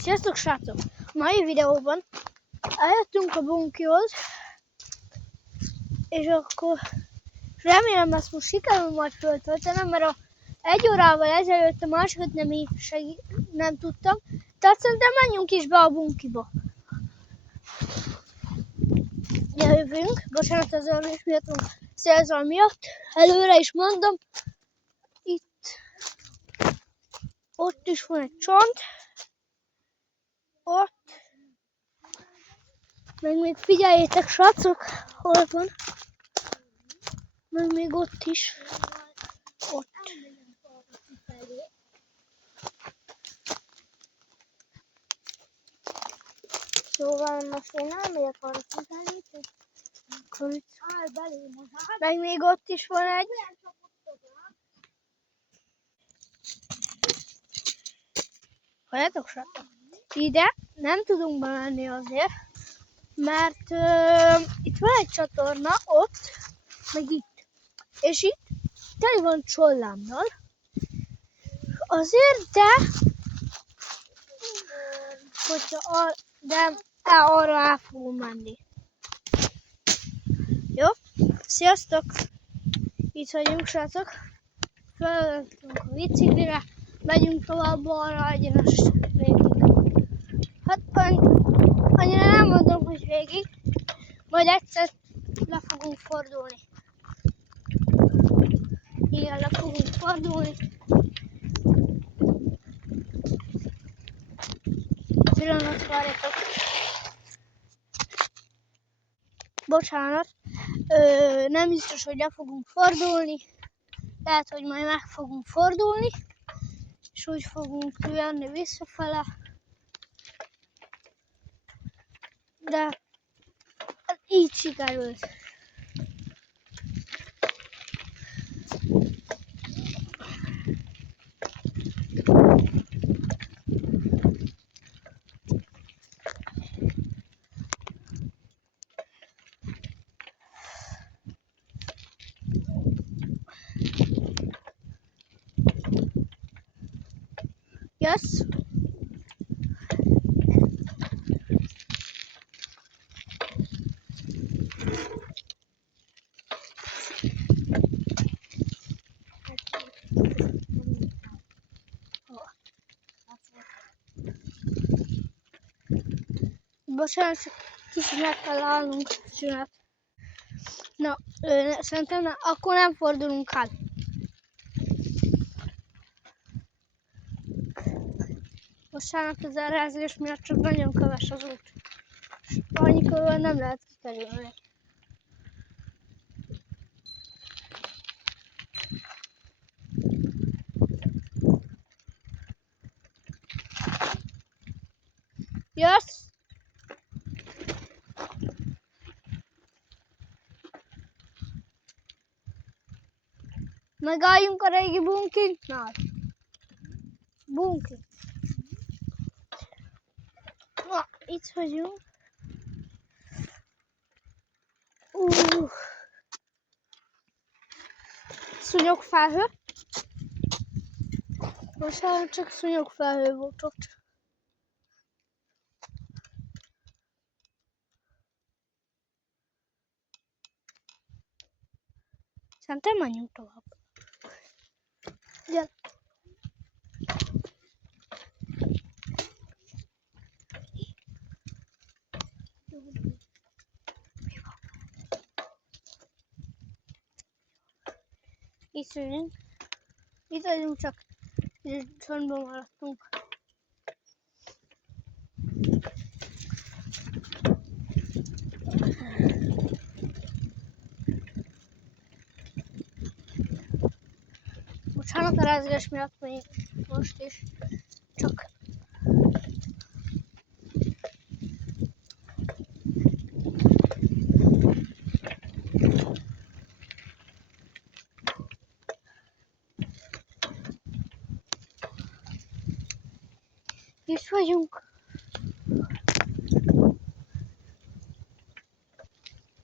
Sziasztok srácok! A mai videóban eljöttünk a bunkihoz, és akkor remélem ezt most sikerül majd föltöltenem, mert egy órával ezelőtt a másikat nem tudtam, tehát szerintem menjünk is be a bunkiba. Jövünk, bocsánat az örülés miatt, a szélzal miatt, előre is mondom, ott is van egy csont, ott, meg még figyeljétek srácok, hol van, meg még ott is, ott. Szóval most én elmegyek arra kifelé, meg még ott is van egy. Halljátok srácok? Ide nem tudunk bemenni azért, mert itt van egy csatorna, ott, meg itt. És itt teli van csollámmal. Azért, de arra el fogunk menni. Jó? Sziasztok! Itt vagyunk srácok. Felöltünk a biciklire, megyünk tovább arra egyenes végig. Hát annyira nem mondom, hogy végig, majd egyszer le fogunk fordulni. Igen, le fogunk fordulni. Pillanat, várjatok. Bocsánat, nem biztos, hogy le fogunk fordulni. Lehet, hogy majd meg fogunk fordulni, és úgy fogunk jönni visszafele. De így sikerült. Yes. Bocsánat, kicsit meg kell állnunk szünet. Na, szerintem akkor nem fordulunk el. Bocsánat az elrázás miatt csak nagyon köves az út. Annyi körül nem lehet kikerülni. Jössz? Megálljunk a régi bunkinknál. Bunki. Na, itt vagyunk. Szúnyogfelhő. Most csak szúnyogfelhő volt ott. Szerintem menjünk tovább. Gyere. Itt vagyunk. Itt vagyunk, csak csontban maradtunk. Bocsánat a rázgás miatt még most is, csak itt vagyunk.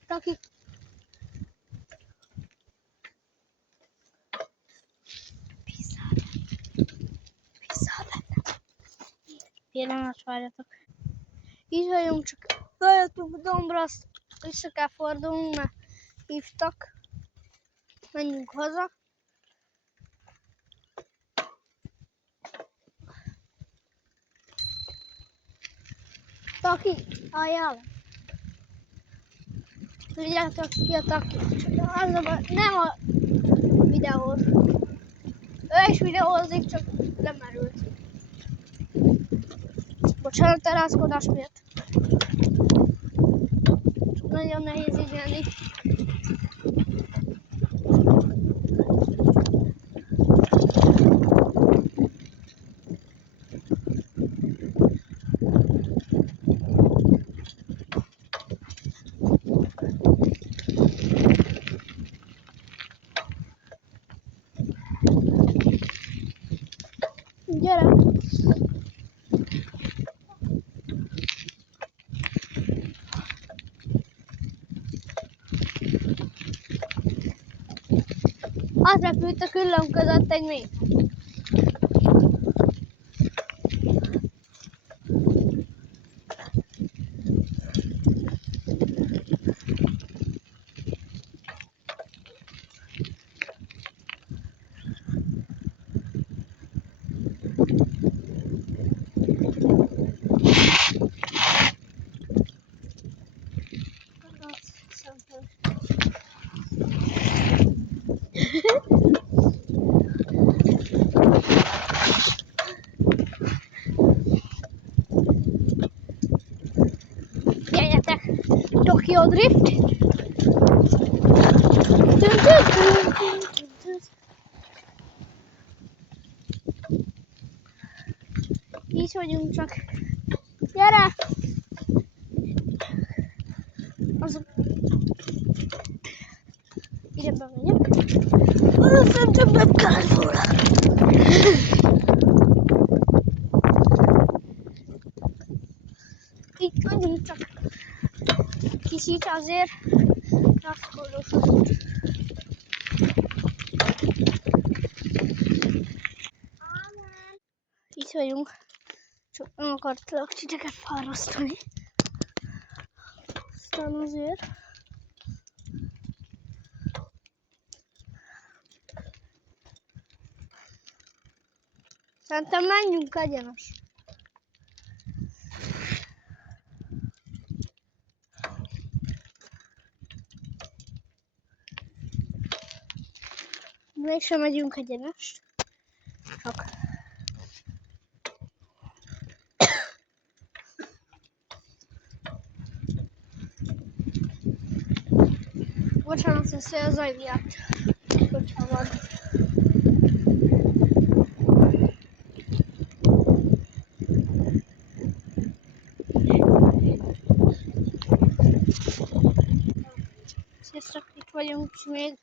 Taki. kérem, azt várjatok. Így vagyunk, csak feljöttünk a dombra, azt vissza kell fordulnunk, mert hívtak. Menjünk haza. Taki, álljál! Tudjátok ki a Taki? Az a baj, nem a videóhoz. Ő is videózik, csak lemerült. Bocsánat, terázkodás miatt. Nagyon nehéz így menni. Gyere! Átrepült a küllőm között egy mély. Gyerjetek! Tokyo Drift! Így vagyunk csak. Gyere! Azok... Ide bemegyek. Szerintem nem kell volna. Itt vagyunk csak. Kicsit azért raszkodosodott. Itt vagyunk. Csak nem akartalak titeket fárasztani. Aztán azért. Szerintem menjünk egyenes. Mégsem megyünk egyenes. Csak. Bocsánat, ez a zaj miatt. Hogyha van. Sziasztok, itt vagyunk még.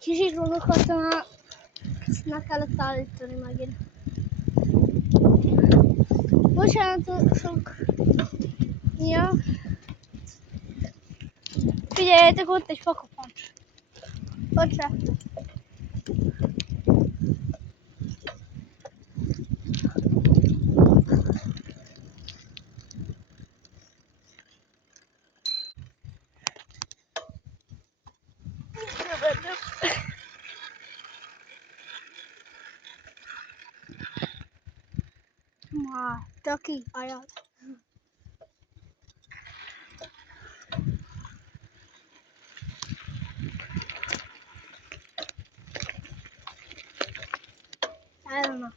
Kicsit gondolkodtam, ezt meg kellett állítani megint. Bocsánat, sok... Ja. Figyeljetek, ott egy fakapancs. Bocsánat. Már, Taki, álljál. Állna.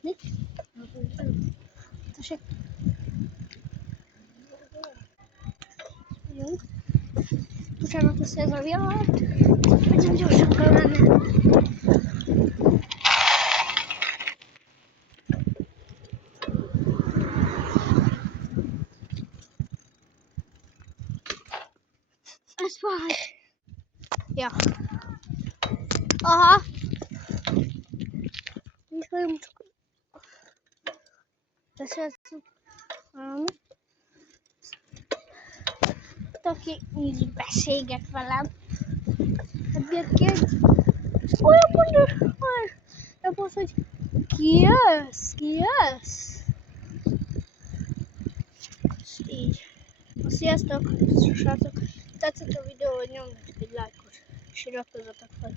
Mit? Tessék. Jó. Bocsánat, ez a vialat. Nagyon gyorsan kell menni. Ez vagy. Ja. Aha. Beszélünk csak. Beszéltünk valamit. Aki így beszélget velem. Egyébként olyan mondja, hogy ki jössz? És így. Sziasztok, srácok! Tetszett a videó, hogy nyomjatok egy lájkot, és iratkozzatok fel.